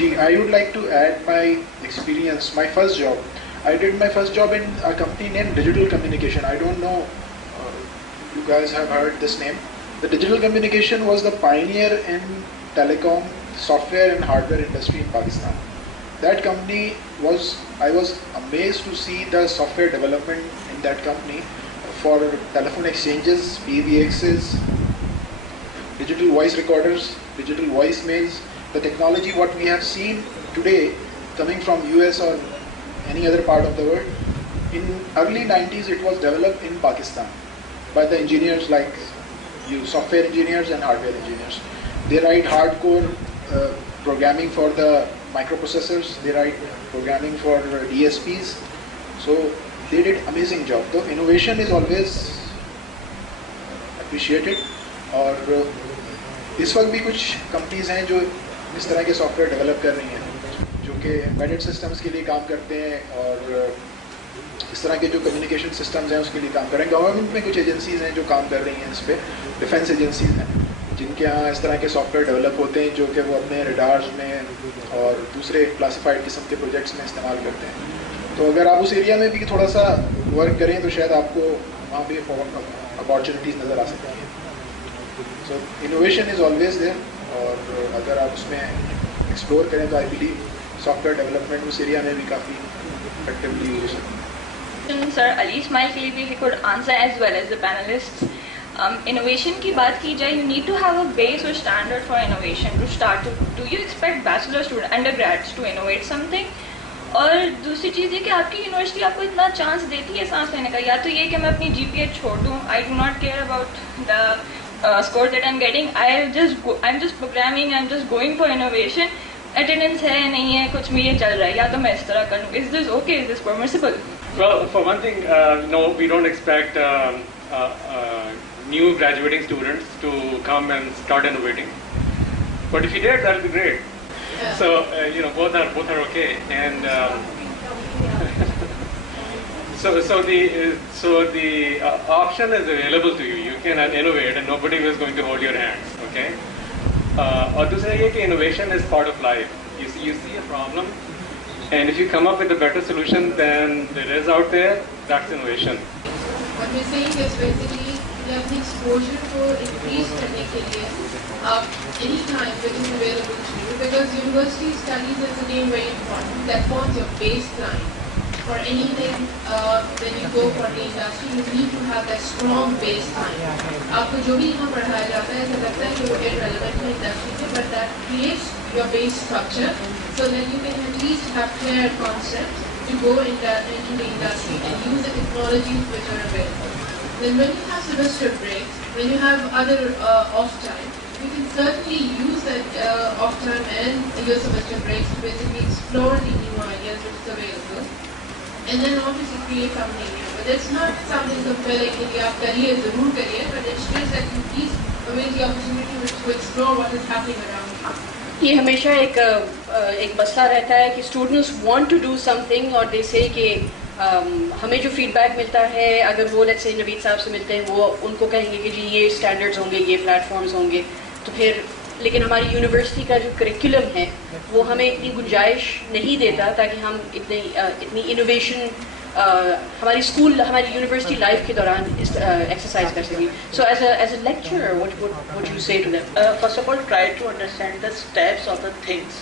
I would like to add my experience. My first job, I did my first job in a company named Digital Communication. I don't know you guys have heard this name. The Digital Communication was the pioneer in telecom, software and hardware industry in Pakistan. That company I was amazed to see the software development in that company for telephone exchanges, PBXs, digital voice recorders, digital voice mails. The technology what we have seen today coming from US or any other part of the world, in early 90s it was developed in Pakistan by the engineers like you, software engineers and hardware engineers. They write hardcore programming for the microprocessors, they write programming for DSPs. So they did amazing job. So innovation is always appreciated. اور اس وقت بھی کچھ companies ہیں جو اس طرح کے soft where develop کر رہی ہیں جو کہ ایمبیڈڈ سسٹمز کے لیے کام کرتے ہیں اور اس طرح کے جو کمیونیکیشن سسٹمز ہیں اس کے لیے کام کر رہے ہیں. گورنمنٹ میں کچھ ایجنسیز ہیں جو کام کر رہی ہیں اس پہ, ڈیفینس ایجنسیز ہیں جن کے یہاں اس طرح کے سافٹ ویئر ڈیولپ ہوتے ہیں جو کہ وہ اپنے ریڈارز میں اور دوسرے کلاسیفائڈ قسم کے پروجیکٹس میں استعمال کرتے ہیں. تو اگر آپ اس ایریا میں بھی تھوڑا سا ورک کریں تو شاید آپ کو وہاں بھی اپارچونیٹیز نظر آ سکتی ہیں. سو انوویشن از آلویز دیر, اور اگر آپ اس میں ایکسپلور کریں تو I believe software development اس ایریا میں بھی کافی افیکٹولی یوز ہے. Sir, Ali Ismail ke liye bhi he could answer as well as the panelists. Innovation کی بات کی جائے, you need to have a base or standard for innovation to start. Do you expect bachelor student, undergrads to innovate something? اور دوسری چیز یہ کہ آپ کی یونیورسٹی آپ کو اتنا چانس دیتی ہے سانس لینے کا, یا تو یہ کہ میں اپنی جی پی ایچ چھوڑ دوں, I do not care about the score that I am getting, I am just programming, I am just going for innovation, attendance ہے نہیں ہے کچھ بھی یہ چل رہا ہے, یا تو میں اس طرح کروں. Is this okay, is this permissible? Well, for one thing, no, we don't expect new graduating students to come and start innovating. But if you did, that would be great. Yeah. So, both are okay. And so the option is available to you. You can innovate, and nobody is going to hold your hands. Okay. Or to say that innovation is part of life. You see a problem, and if you come up with a better solution than there is out there, that's innovation. What we're saying is basically you have the exposure to increase کرنے کے لیے any time that is available to you, because university studies is again very important. That forms your baseline for anything. When you go for the industry, you need to have that strong baseline. آپ کو جو بھی یہاں پڑھایا جاتا ہے ایسا لگتا ہے کہ وہ irrelevant ہے industry سے, but that creates your base structure so that you can at least have clear concepts to go into the industry and use the technologies which are available. Then when you have semester breaks, when you have other off time, you can certainly use that off time and your semester breaks to basically explore the new ideas which is available, and then obviously create something new. But it's not something compelling that you have kariye zarur kariye, but it's just that you please avail the opportunity to explore what is happening around you. یہ ہمیشہ ایک مسئلہ رہتا ہے کہ students want to do something اور دے سے کہ ہمیں جو فیڈ بیک ملتا ہے, اگر وہ لیٹس سے نوید صاحب سے ملتے ہیں, وہ ان کو کہیں گے کہ جی یہ اسٹینڈرڈز ہوں گے, یہ پلیٹ فارمز ہوں گے, تو پھر لیکن ہماری یونیورسٹی کا جو کریکولم ہے وہ ہمیں اتنی گنجائش نہیں دیتا تاکہ ہم اتنی انوویشن ہماری اسکول ہماری یونیورسٹی لائف کے دوران ایکسرسائز کر سکیں. So as a lecturer what would you say to them? First of all, try to understand the steps of the things.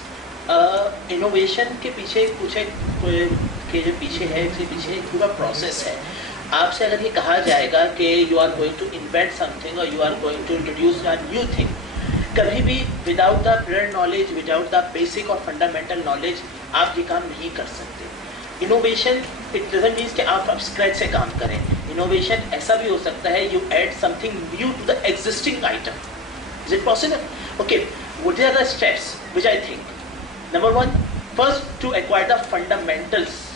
Innovation کے پیچھے کچھ کے جو پیچھے ہے اس کے پیچھے ایک پورا پروسیس ہے. آپ سے اگر یہ کہا جائے گا کہ you are going to invent something اور you are going to introduce a new thing, کبھی بھی without the prior knowledge, without the basic اور فنڈامنٹل نالج آپ یہ کام نہیں کر سکتے. انوویشن اٹ ڈزنٹ مینس کہ آپ اسکریچ سے کام کریں. انوویشن ایسا بھی ہو سکتا ہے you add something new to the existing item. Is it possible? Okay, what are the steps which I think. Number one, first to acquire the fundamentals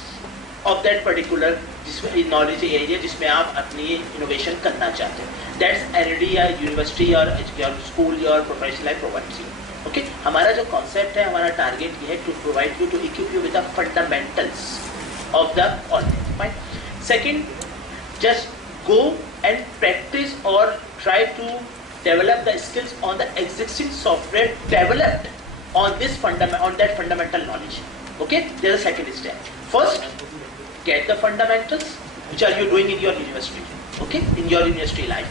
of that particular جس میں knowledge area جس میں آپ اپنی innovation کرنا چاہتے ہیں. That's L D یا یونیورسٹی اور اسکول یا پروفیشنل لائف پرووائڈ. اوکے, ہمارا جو کانسیپٹ ہے, ہمارا ٹارگیٹ یہ ہے to provide you, to equip you with the fundamentals of the content. Fine. Second, just go and practice or try to develop the skills on the existing software developed on that fundamental knowledge. Okay, there's a second step. First, get the fundamentals, which are you doing in your university. Okay, in your university life.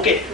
Okay,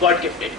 God gifted.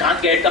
can't get the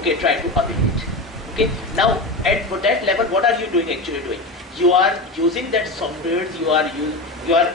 okay, try to avail it. Okay, now at that level, what are you doing actually doing? You are using that software, you are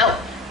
Now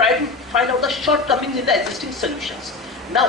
Try to find out the shortcomings in the existing solutions. Now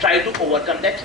try to overcome that.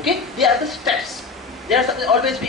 Okay, they are the steps. There are always be,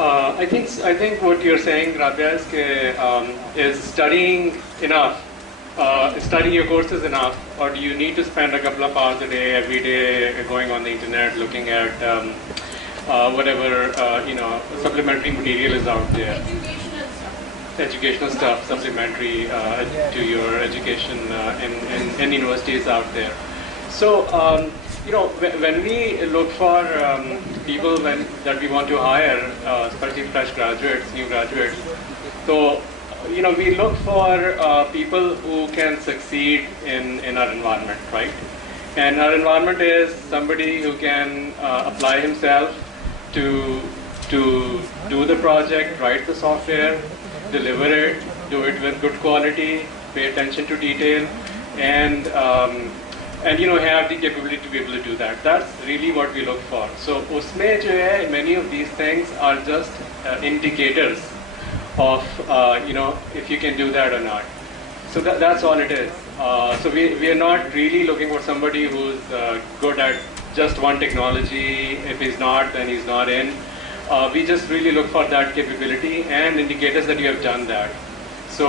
I think what you're saying, Rabia, is studying enough. Studying your courses enough, or do you need to spend a couple of hours a day, every day, going on the internet, looking at whatever supplementary material is out there, educational stuff, supplementary to your education in universities out there. So when we look for people that we want to hire, especially fresh graduates, new graduates, so we look for people who can succeed in our environment, right? And our environment is somebody who can apply himself to do the project, write the software, deliver it, do it with good quality, pay attention to detail, and have the capability to be able to do that. That's really what we look for. So usme jo hai, many of these things are just indicators of if you can do that or not. So that's all it is. So we are not really looking for somebody who's good at just one technology. If he's not, then he's not in. We just really look for that capability and indicators that you have done that. So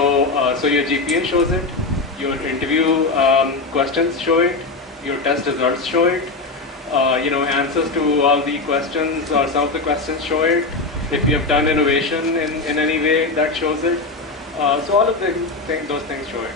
your GPA shows it, your interview questions show it, your test results show it, answers to all the questions or some of the questions show it. If you have done innovation in any way, that shows it. So all of those things show it.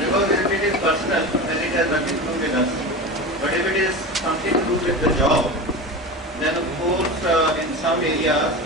Because if it is personal, then it has nothing to do with us. But if it is something to do with the job, then of course in some areas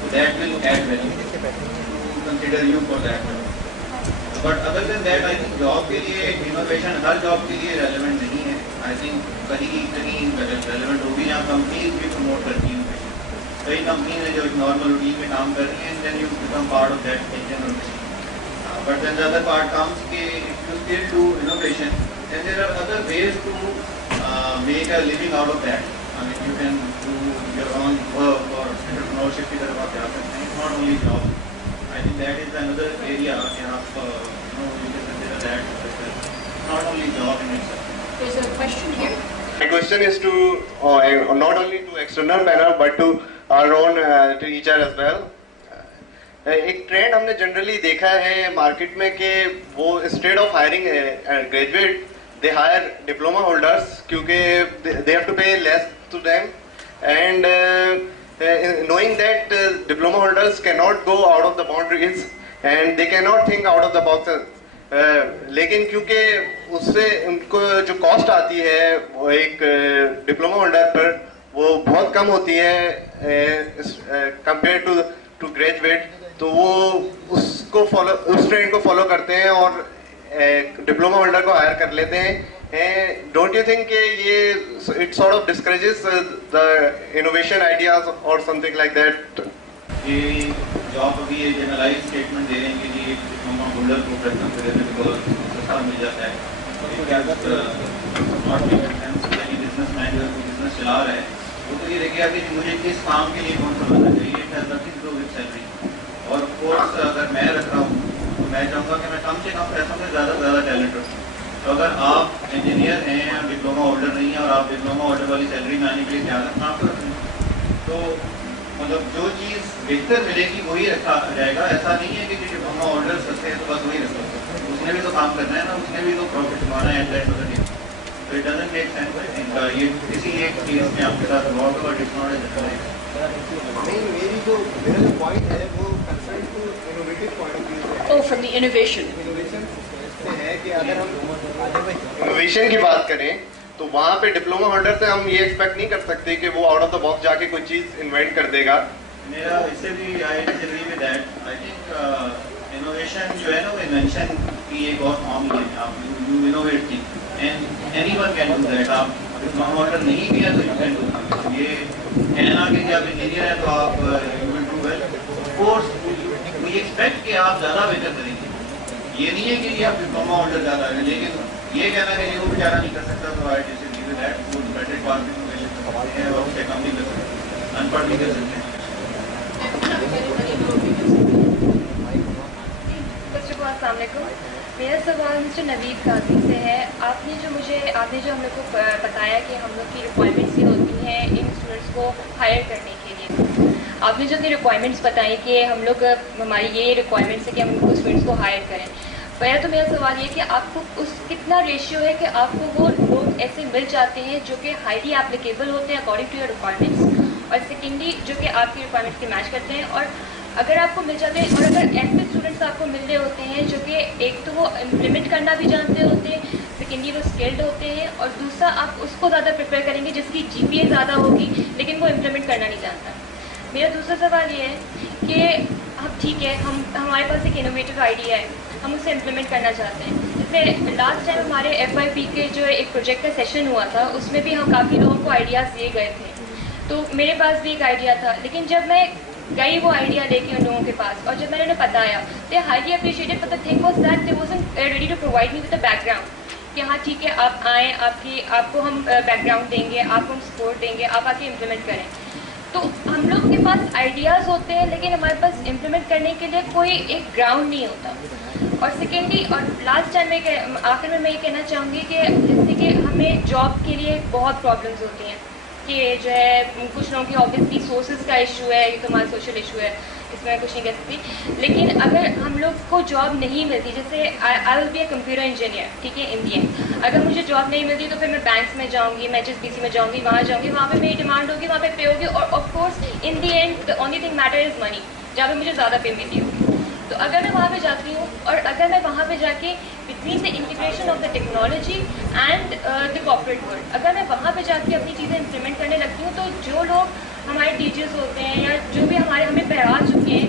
so that will add value to the consider you for that. But other than that, I think job کے لیے innovation ہر job کے لیے relevant نہیں ہے. I think کہیں relevant ہوگی جہاں companies بھی promote کرتی ہیں innovation. کئی companies ہیں جو ایک normal routine میں کام کر رہی ہیں and then you become part of that engine or machine. But then the other part comes کہ if you still do innovation, then there are other ways to make a living out of that. I mean, you can do your own work or entrepreneurship کی طرف آپ جا سکتے ہیں. It's not only job. I think that is another area you can consider that as well. Not only job in itself. There's a question here. My question is to not only to external panel but to our own teacher as well. ایک trend ہم نے generally دیکھا ہے market میں کہ وہ instead of hiring graduate they hire diploma holders کیونکہ they have to pay less to them and knowing that diploma holders cannot go out of the boundaries and they cannot think out of the boxes. لیکن کیونکہ اس سے ان کو جو cost آتی ہے وہ ایک ڈپلوما ہولڈر پر وہ بہت کم ہوتی ہے کمپیئر ٹو گریجویٹ, تو وہ اس ٹرینڈ کو فالو کرتے ہیں اور ڈپلوما ہولڈر کو ہائر کر لیتے ہیں. ڈونٹ یو تھنک کہ یہ it sort of discourages the innovation ideas or something like that? یہ جاب ابھی یہ جنرلائز اسٹیٹمنٹ دینے کے لیے ڈپلوما ہولڈر کو پریفرنس کرے تھے بیکاز سستا مل جاتا ہے. بزنس مین جو بزنس چلا رہا ہے وہ تو یہ دیکھے گا کہ مجھے کس کام کے لیے کون سا بننا چاہیے, سیلری. اور کورس اگر میں رکھ رہا ہوں تو میں چاہوں گا کہ میں کم سے کم پیسوں میں زیادہ سے زیادہ ٹیلنٹ رکھوں. تو اگر آپ انجینئر ہیں ڈپلوما ہولڈر نہیں ہیں اور آپ ڈپلوما ہولڈر والی سیلری میں آنے کے لیے تیار ہیں, آپ تو مطلب جو چیز بہتر ملے گی وہی رکھا جائے گا. ایسا نہیں ہے کہ ڈپلوما ہولڈر سستے ہیں تو بس وہی رکھا, اس نے بھی تو کام کرنا ہے نا, اس نے بھی تو پروفٹ کمانا ہے. تو it doesn't make sense. I think یہ کسی ایک چیز میں آپ کے ساتھ انوالو اور اٹس ناٹ اے میری جو میرا پوائنٹ ہے وہ concern to innovative point of view. Oh, from the innovation. ہے کہ اگر ہم انوویشن کی بات کریں تو وہاں پہ ڈپلوما ہولڈر سے ہم یہ ایکسپیکٹ نہیں کر سکتے کہ وہ آؤٹ آف دا باکس جا کے کوئی چیز انوینٹ کر دے گا. میرا اس سے بھی I disagree with that. I think innovation جو ہے نا وہ انوینشن کی ایک اور فارم ہی ہے. آپ you innovate thing and any one can do that. آپ ڈپلوما ہولڈر نہیں بھی ہے تو یو کین ڈو. یہ کہنا کہ آپ انجینئر ہیں تو آپ you will do well. Of course we expect کہ آپ زیادہ بہتر کریں گے. یہ نہیں ہے کہ یہ آپ ڈپلوما ہولڈر زیادہ ہیں, لیکن یہ کہنا کہ یہ وہ بیچارہ نہیں کر سکتا تو آئی ڈس ایگری ود دیٹ. وہ ڈیپینڈنٹ کوالیفیکیشن ہے اور اس سے کم نہیں کر سکتے, ان پڑھ بھی کر سکتے ہیں. السلام علیکم. میرا سوال مسٹر نوید قاضی سے ہے. آپ نے جو ہم لوگ کو بتایا کہ ہم لوگ کی ریکوائرمنٹس یہ ہوتی ہیں ان اسٹوڈنٹس کو ہائر کرنے کے لیے, آپ نے جو اپنی ریکوائرمنٹس بتائی کہ ہماری یہ ریکوائرمنٹس ہے کہ ہم کو اسٹوڈنٹس کو ہائر کریں. پہلا تو میرا سوال یہ کہ آپ کو کتنا ریشیو ہے کہ آپ کو وہ لوگ ایسے مل جاتے ہیں جو کہ ہائیلی اپلیکیبل ہوتے ہیں اکارڈنگ ٹو یور ریکوائرمنٹس, اور سیکنڈلی جو کہ آپ کی ریکوائرمنٹس کے میچ کرتے ہیں. اور اگر آپ کو مل جاتے ہیں اور اگر ایسے اسٹوڈنٹس آپ کو مل رہے ہوتے ہیں جو کہ ایک تو وہ امپلیمنٹ کرنا بھی جانتے ہوتے ہیں, سیکنڈلی وہ اسکلڈ ہوتے ہیں, اور دوسرا آپ اس کو زیادہ پریفر کریں گے جس کی جی پی اے زیادہ ہوگی لیکن وہ امپلیمنٹ کرنا نہیں جانتا. میرا دوسرا سوال یہ ہے کہ اب ٹھیک ہے ہمارے پاس ایک انوویٹو آئیڈیا ہے, ہم اسے امپلیمنٹ کرنا چاہتے ہیں. جیسے لاسٹ ٹائم ہمارے FYP کے جو ایک پروجیکٹ کا سیشن ہوا تھا اس میں بھی ہم کافی لوگوں کو آئیڈیاز دیے گئے تھے, تو میرے پاس بھی ایک آئیڈیا تھا. لیکن جب میں گئی وہ آئیڈیا لے کے ان لوگوں کے پاس اور جب میں نے انہیں بتایا they highly appreciated, but the thing was that they wasn't ready to provide me with a background کہ ہاں ٹھیک ہے آپ آئیں, آپ کو ہم بیک گراؤنڈ دیں گے, آپ کو ہم سپورٹ دیں گے, آپ آ کے امپلیمنٹ کریں. تو ہم لوگوں کے پاس آئیڈیاز ہوتے ہیں لیکن ہمارے پاس امپلیمنٹ کرنے کے لیے کوئی ایک گراؤنڈ نہیں ہوتا. اور سیکنڈلی اور لاسٹ ٹائم آخر میں یہ کہنا چاہوں گی کہ جیسے کہ ہمیں جاب کے لیے بہت پرابلمس ہوتی ہیں کہ جو ہے کچھ لوگوں کی آبویسلی سورسز کا ایشو ہے, یہ تو ہمارا سوشل ایشو ہے, اس میں کچھ نہیں کہہ سکتی. لیکن اگر ہم لوگ کو جاب نہیں ملتی, جیسے I will be a computer engineer, ٹھیک ہے, ان دی اینڈ اگر مجھے جاب نہیں ملتی تو پھر میں بینکس میں جاؤں گی, میں HSBC میں جاؤں گی, وہاں پہ میری ڈیمانڈ ہوگی, وہاں پہ پے ہوگی, اور of course in the end the only thing matter is money, جہاں پہ مجھے زیادہ پے ملتی ہوگی. تو اگر میں وہاں پہ جاتی ہوں اور اگر میں وہاں پہ جا کے between the integration of the technology and the corporate world, اگر میں وہاں پہ جا کے اپنی چیزیں امپلیمنٹ کرنے لگتی ہوں, تو جو لوگ ہمارے ٹیچرس ہوتے ہیں یا جو بھی ہمیں پڑھا چکے ہیں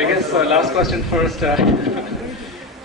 I guess last question first.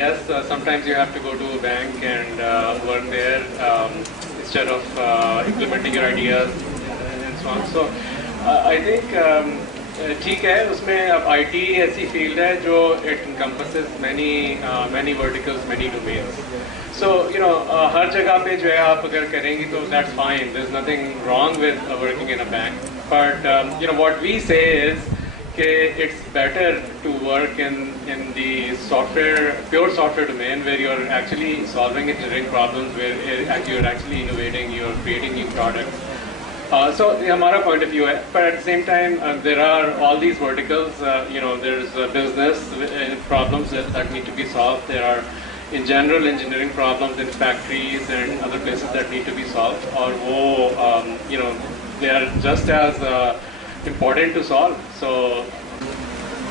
yes, sometimes you have to go to a bank and work there instead of implementing your ideas and so on. So I think ٹھیک ہے, اس میں اب IT ایسی فیلڈ ہے جو it encompasses many verticals, many domains. So ہر جگہ پہ جو ہے آپ اگر کریں گی تو that's fine. There's nothing wrong with working in a bank. But what we say is کہ it's better to work in the pure software domain where you're actually solving engineering problems, where you're actually innovating, you're creating new products. So ہمارا point of view ہے, but at the same time there are all these verticals. There's business problems that need to be solved. There are in general engineering problems in factories and other places that need to be solved. اور وہ they are just as important to solve. So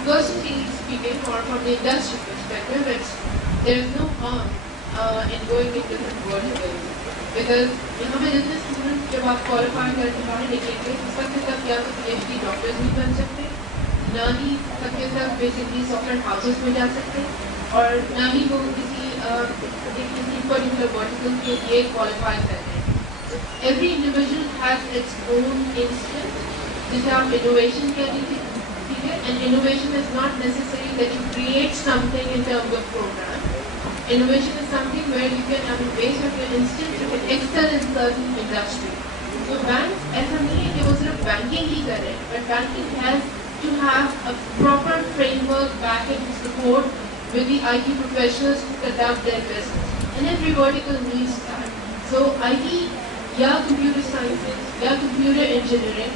personally speaking, or from the industry perspective, there is no harm in going in different verticals. Because یہاں پہ جتنے student جب آپ qualify کر کے باہر نکلیں گے اس وقت تک یا تو PhD ڈاکٹرز نہیں بن سکتے, نہ ہی تک کے تک بیسکلی سافٹ ویئر ہاؤسز میں جا سکتے, اور نہ ہی وہ کسی پرٹیکولر ورٹیکل کے لیے کوالیفائی کرتے ہیں. Every individual has its own instant جسے آپ انوویشن کہتے ہیں. ٹھیک ہے, and innovation is not necessary that you create some thing in terms of program. Innovation is something where you can, based on your instinct, you can excel in certain industry. So banks, ایسا نہیں ہے کہ وہ صرف banking ہی کرے, but banking has to have a proper framework back and support with the IT professionals to conduct their business. And every vertical needs that. So IT یا computer sciences یا computer engineering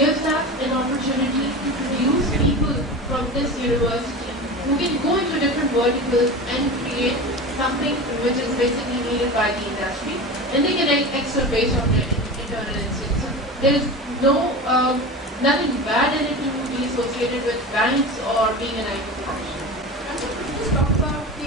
gives us an opportunity to produce people from this university who can go into different verticals and create something which is basically needed by the industry, and they can excel based on their internal instincts. So there is no nothing bad in it to be associated with banks or being an IT professional. And so just talk about the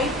IT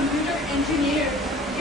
computer engineer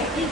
IT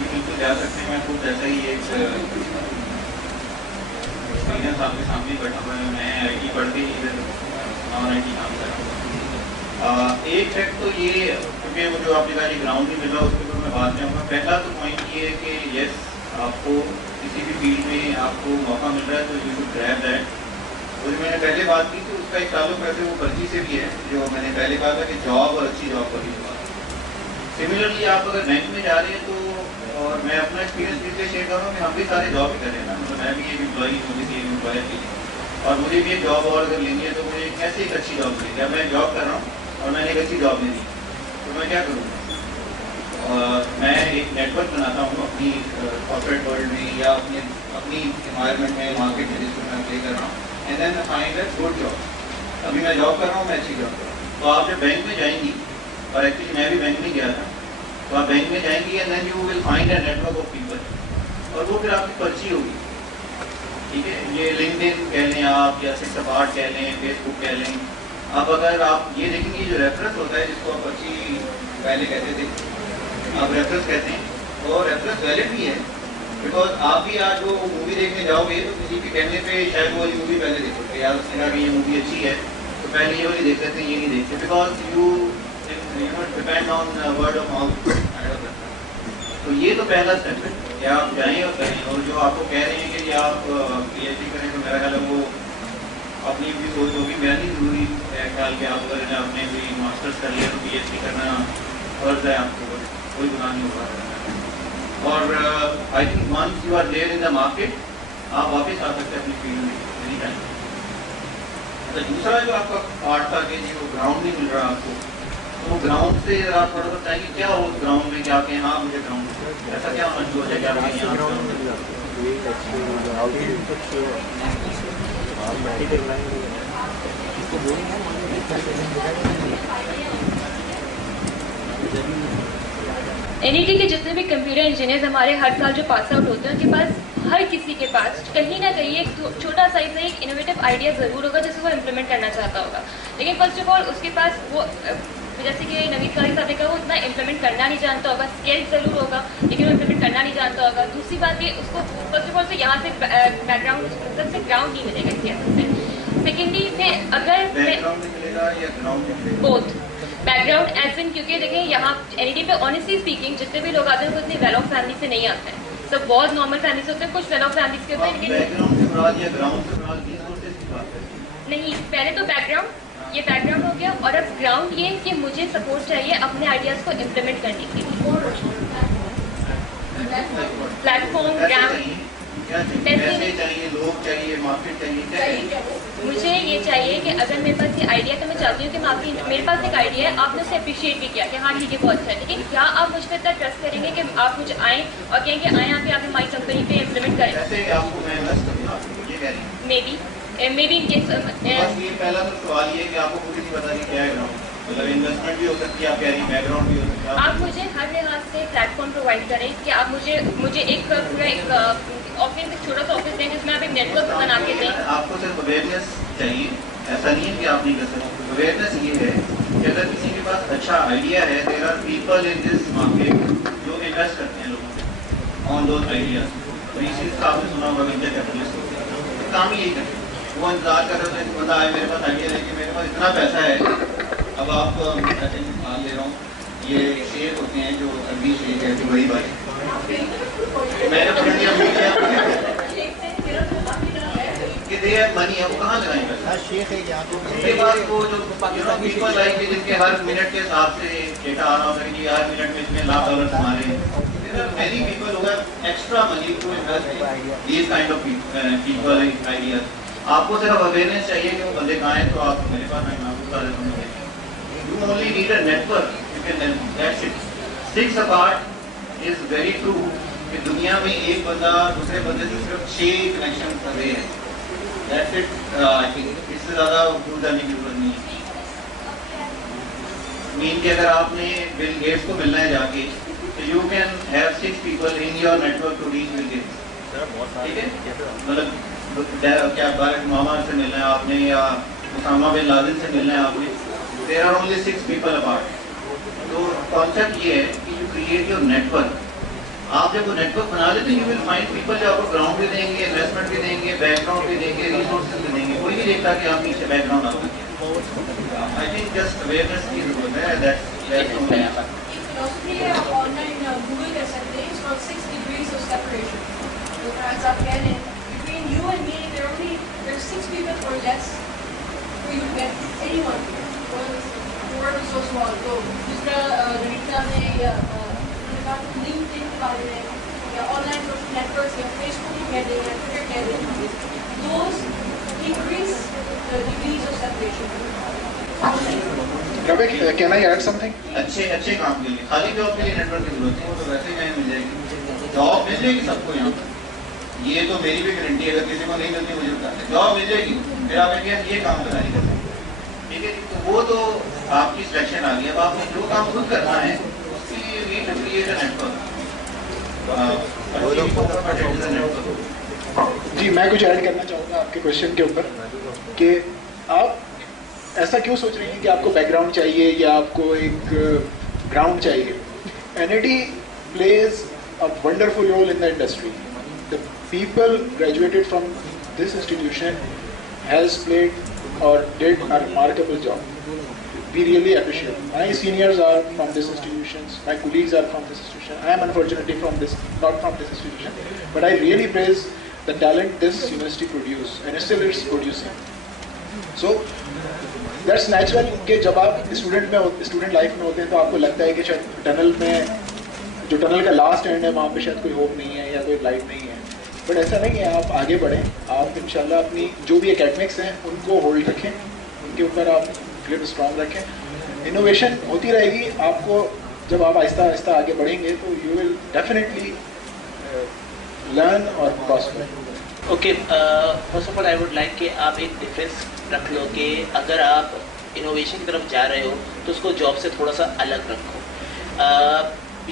بالکل جا سکتے ہیں. میں خود ایسا ہی ایک experience آپ کے سامنے بیٹھا ہوا ہے. میں IT پڑھتے ہی نان IT کام کر رہا ہوں. ایک فیکٹ تو یہ کیونکہ وہ جو آپ نے کہا یہ گراؤنڈ نہیں مل رہا, اس کے اوپر میں بات کروں گا. پہلا تو پوائنٹ یہ ہے کہ یس, آپ کو کسی بھی فیلڈ میں آپ کو موقع مل رہا ہے تو یو شوڈ گریب دیٹ. اور جو میں نے پہلے بات کی تھی اس کا ایک تعلق ویسے وہ پرچی سے بھی ہے, جو میں نے پہلے کہا تھا کہ جاب اور اچھی جاب کا بھی بات. سملرلی آپ اگر بینک میں جا رہے ہیں تو, اور میں اپنا ایکسپیرینس اس لیے شیئر کر رہا ہوں کہ ہم بھی سارے جاب ہی کر رہے ہیں نا. مطلب میں بھی ایک امپلائی ہوں, مجھے ایک امپلائر بھی ہے, اور مجھے بھی ایک جاب اور اگر لینی ہے تو مجھے کیسے ایک اچھی جاب ملے گی. اب میں جاب کر رہا ہوں اور میں نے ایک اچھی جاب نہیں دی تو میں کیا کروں گا. میں ایک نیٹ ورک بناتا ہوں اپنی کارپوریٹ ورلڈ میں یا اپنی انوائرمنٹ میں, مارکیٹ میں جس کو میں پلے کر رہا ہوں, and then find a good job. ابھی میں جاب کر رہا ہوں, میں اچھی جاب کر رہا ہوں. تو آپ جب بینک میں جائیں گی, اور ایکچولی میں بھی بینک میں گیا تھا, تو آپ بینک میں جائیں گی and then you will find a network of people, اور وہ پھر آپ کی پرچی ہوگی. ٹھیک ہے, یہ لنکڈ ان کہہ لیں آپ, یا 6 اپارٹ کہہ لیں, فیس بک کہہ لیں. اب اگر آپ یہ دیکھیں گے جو ریفرنس ہوتا ہے جس کو آپ پرچی پہلے کہتے تھے, آپ ریفرنس کہتے ہیں, اور ریفرنس ویلڈ بھی ہے. بیکاز آپ بھی آج وہ مووی دیکھنے جاؤ گے تو کسی کے کہنے پہ شاید وہ مووی پہلے دیکھو گے, یا اس نے کہا کہ یہ مووی اچھی ہے تو پہلے یہ والی دیکھ لیتے ہیں, یہ نہیں دیکھتے. Because you depend on word of mouth. تو یہ تو پہلا اسٹیپ ہے کہ آپ جائیں اور کریں. اور جو آپ کو کہہ رہے ہیں کہ آپ PhD کریں تو میرا خیال ہے وہ اپنی بھی سوچ ہوگی. میرا نہیں ضروری ہے خیال کہ آپ اگر آپ نے کوئی ماسٹرس کر لیا تو PhD کرنا فرض ہے آپ کو, کوئی گناہ نہیں ہوگا. اور I think once you are there in the market آپ واپس آ سکتے ہیں اپنی فیلڈ میں اینی ٹائم. دوسرا جو آپ کا پارٹ تھا کہ جو گراؤنڈ نہیں مل رہا آپ کو, تو وہ گراؤنڈ سے آپ تھوڑا سا بتائیں گے کیا ہو گراؤنڈ میں, کیا کہ ہاں مجھے گراؤنڈ ایسا کیا ہونا چاہیے کہ آپ کے یہاں NET کے جتنے بھی کمپیوٹر انجینئرز ہمارے ہر سال جو پاس آؤٹ ہوتے ہیں ان کے پاس ہر کسی کے پاس کہیں نہ کہیں ایک چھوٹا سا ایک انوویٹو آئیڈیا ضرور ہوگا جسے وہ امپلیمنٹ کرنا چاہتا ہوگا. لیکن فرسٹ آف آل اس کے پاس وہ جیسے کہ نوید قاری صاحب نے کہا وہ اتنا امپلیمنٹ کرنا نہیں جانتا ہوگا. اسکیل ضرور ہوگا لیکن وہ امپلیمنٹ کرنا نہیں جانتا ہوگا. دوسری بات یہ اس کو فرسٹ آف آل تو یہاں سے بیک گراؤنڈ سب سے گراؤنڈ نہیں ملے گا اس حساب سے. سیکنڈلی میں اگر بوتھ بیک گراؤنڈ ایز ان کیونکہ دیکھیں یہاں این ای ٹی پہ آنیسٹلی اسپیکنگ جتنے بھی لوگ آتے ہیں وہ اتنی ویل آف فیملی سے نہیں آتے ہیں. سب بہت نارمل فیملی سے ہوتے ہیں, کچھ ویل آف فیملیز کے ہوتے ہیں لیکن نہیں. پہلے تو بیک گراؤنڈ, یہ بیک گراؤنڈ ہو گیا, اور اب گراؤنڈ یہ کہ مجھے سپورٹ چاہیے اپنے آئیڈیاز کو امپلیمنٹ کرنے کے لیے. پلیٹ فارم گراؤنڈ مجھے یہ چاہیے کہ اگر میرے پاس یہ آئیڈیا تو میں چاہتی ہوں کہ میں آپ کی میرے پاس ایک آئیڈیا ہے, آپ نے اسے اپریشیٹ بھی کیا کہ ہاں ٹھیک ہے بہت اچھا ہے, لیکن کیا آپ مجھ پہ اتنا ٹرسٹ کریں گے کہ آپ مجھے آئیں اور کہیں کہ آئیں آپ ہماری کمپنی پہ امپلیمنٹ کریں. مے بی ان کیس پہلا تو سوال یہ کہ آپ کو پوری پتا نہیں کیا ہے گراؤنڈ, مطلب انویسٹمنٹ بھی ہو سکتی ہے, آپ کہہ رہی ہیں بیک گراؤنڈ بھی ہو سکتا ہے. آپ مجھے ہر لحاظ سے پلیٹ فارم پرووائڈ کریں کہ آپ مجھے ایک پورا ایک آفس, ایک چھوٹا سا آفس دیں جس میں آپ ایک نیٹ ورک بنا کے دیں. آپ کو صرف اویئرنیس چاہیے, ایسا نہیں ہے کہ آپ نہیں کر سکتے. اویئرنیس یہ ہے کہ اگر کسی کے پاس اچھا آئیڈیا ہے, there are people in this market جو انویسٹ کرتے ہیں لوگوں کو آن دوز آئیڈیاز. تو اس چیز کا آپ نے سنا ہوگا وینچر کیپٹلسٹ کام یہی کرتے ہیں, وہ انتظار کر رہے ہیں بندہ آئے میرے پاس آئیڈیا ہے کہ میرے پاس اتنا پیسہ ہے. اب آپ مان لے رہا ہوں یہ شیخ ہوتے ہیں جو عربی شیخ ہے دبئی والے, میں نے پڑھ لیا کہ دے منی ہے وہ کہاں لگائیں گے. اس کے بعد وہ جو پیپل آئیں گے جن کے ہر منٹ کے حساب سے ڈیٹا آ رہا ہوگا کہ ہر منٹ میں اس میں $1,00,000 ہمارے many people who have extra money to invest in these kind of people ideas. آپ کو صرف اویئرنیس چاہیے کہ وہ بندے کہاں ہیں, تو آپ میرے پاس میں آپ کو بتا دیتا ہوں. You only need a network. You can, that's it. Six apart is very true. کہ دنیا میں ایک بندہ دوسرے بندے سے صرف 6 کنیکشن کر رہے ہیں. That's it. I think اس سے زیادہ دور جانے کی ضرورت نہیں ہے. مین کہ اگر آپ نے بل گیٹس کو ملنا ہے جا کے, تو you can have 6 people in your network to reach Bill Gates. ٹھیک ہے, مطلب کیا بارک اوباما سے ملنا ہے آپ نے یا اسامہ بن لادن سے ملنا ہے آپ نے. There are only 6 people apart. تو کانسیپٹ یہ ہے کہ یو کریٹ یور نیٹورک. آپ جب وہ نیٹورک بنا لیتے ہیں, یو ول فائنڈ پیپل جو آپ کو گراؤنڈ بھی دیں گے, انویسٹمنٹ بھی دیں گے, بیک گراؤنڈ بھی دیں گے, ریسورسز بھی دیں گے. کوئی نہیں دیکھتا کہ آپ پیچھے بیک گراؤنڈ آپ کو. آئی تھنک جسٹ اویئرنیس کی ضرورت ہے. آن لائن گوگل کر سکتے ہیں, 6 degrees of separation. تو فرانس آپ کہہ رہے ہیں between you and me there are 6 people or less who you get anyone. World is so small. تو دوسرا نوید صاحب نے لنکڈ ان کے بارے میں یا آن لائن سوشل نیٹورکس یا فیس بک کہہ دیں یا ٹویٹر کہہ دیں, those increase the degrees of separation. Can I add something? اچھے کام کے لیے, خالی جاب کے لیے نیٹورک کی ضرورت ہے, وہ تو ویسے ہی کہیں مل جائے گی. جاب مل جائے گی سب کو یہاں, یہ تو میری بھی گارنٹی ہے. اگر کسی کو نہیں ملتی مجھے بتا دیں, جاب مل جائے گی, پھر آپ یہ کام کرنا نہیں کر سکتے. ٹھیک ہے, تو وہ تو آپ کی سلیکشن آ گئی. اب آپ نے جو کام خود کرنا ہے اس کے لیے وی ٹو کریٹ اے نیٹورک. جی میں کچھ ایڈ کرنا چاہوں گا آپ کے کوشچن کے اوپر کہ آپ ایسا کیوں سوچ رہے ہیں کہ آپ کو بیک گراؤنڈ چاہیے یا آپ کو ایک گراؤنڈ چاہیے. N E T plays a wonderful role in the industry. The people graduated from this institution has played or did a remarkable job. We really appreciate. My seniors are from these institutions. My colleagues are from this institution. I am unfortunately not from this institution, but I really praise the talent this university produced and still it's producing. So that's natural کہ جب آپ student life میں ہوتے ہیں تو آپ کو لگتا ہے کہ شاید ٹنل میں جو ٹنل کا لاسٹ اینڈ ہے وہاں پہ شاید کوئی ہوپ نہیں ہے یا کوئی لائٹ نہیں ہے. بٹ ایسا نہیں ہے, آپ آگے بڑھیں, آپ انشاءاللہ اپنی جو بھی اکیڈمکس ہیں ان کو ہولڈ رکھیں, ان کے اوپر آپ گرپ اسٹرانگ رکھیں. انوویشن ہوتی رہے گی. آپ کو جب آپ آہستہ آہستہ آگے بڑھیں گے تو یو ول ڈیفینیٹلی لرن اور prosper. Okay, first of all I would like کہ آپ ایک ڈفرینس رکھ لو کہ اگر آپ انوویشن کی طرف جا رہے ہو تو اس کو جاب سے تھوڑا سا الگ رکھو.